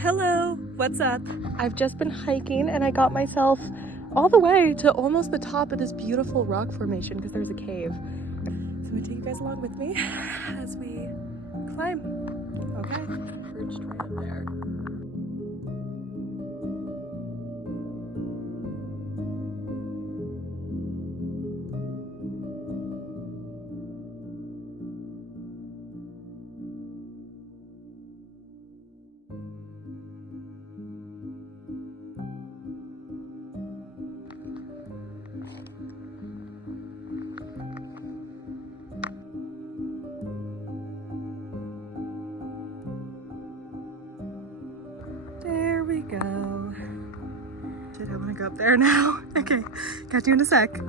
Hello, what's up? I've just been hiking and I got myself all the way to almost the top of this beautiful rock formation because there's a cave. So I'm gonna take you guys along with me as we climb. Okay, we're just right up there. There we go. Shit, I wanna go up there now. Okay, catch you in a sec.